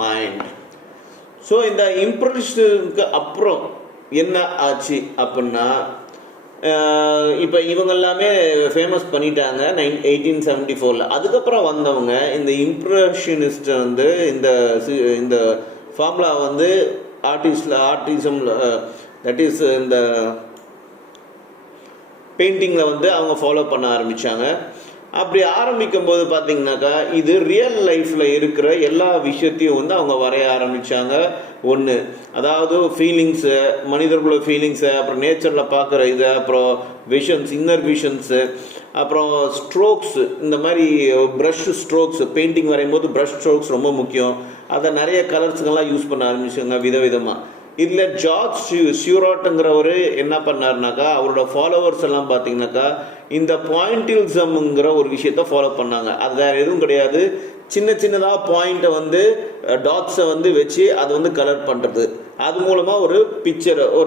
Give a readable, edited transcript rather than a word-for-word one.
Mind. So இந்த இம்ப்ரெஷனுக்கு அப்புறம் என்ன ஆச்சு அப்படின்னா, இப்போ இவங்க எல்லாமே ஃபேமஸ் பண்ணிட்டாங்க 1874. அதுக்கப்புறம் வந்தவங்க இந்த இம்ப்ரெஷனிஸ்ட் வந்து இந்த ஃபார்முலா வந்து ஆர்டிசம் தட் இஸ் இந்த பெயிண்டிங்கில் வந்து அவங்க ஃபாலோ பண்ண ஆரம்பித்தாங்க. அப்படி ஆரம்பிக்கும் போது பார்த்தீங்கன்னாக்கா இது ரியல் லைஃப்பில் இருக்கிற எல்லா விஷயத்தையும் வந்து அவங்க வரைய ஆரம்பித்தாங்க. ஒன்று, அதாவது ஃபீலிங்ஸு, மனிதர்களோட ஃபீலிங்ஸு, அப்புறம் நேச்சரில் பார்க்குற இது, அப்புறம் விஷன்ஸ், இன்னர் விஷன்ஸு, அப்புறம் ஸ்ட்ரோக்ஸு, இந்த மாதிரி ப்ரஷ் ஸ்ட்ரோக்ஸ், பெயிண்டிங் வரையும் போது ப்ரஷ் ஸ்ட்ரோக்ஸ் ரொம்ப முக்கியம். அதை நிறைய கலர்ஸுங்கெல்லாம் யூஸ் பண்ண ஆரம்பிச்சாங்க விதவிதமாக. இதில் ஜார்ஜ் சியூராட்டுங்கிறவர் என்ன பண்ணார்னாக்கா, அவரோட ஃபாலோவர்ஸ் எல்லாம் பார்த்தீங்கன்னாக்கா இந்த பாயிண்டில்சம்ங்கிற ஒரு விஷயத்த ஃபாலோ பண்ணாங்க. அது வேறு எதுவும் கிடையாது, சின்ன சின்னதாக பாயிண்ட்டை வந்து டாட்ஸை வந்து வச்சு அதை வந்து கலர் பண்ணுறது, அது மூலமாக ஒரு பிக்சரை, ஒரு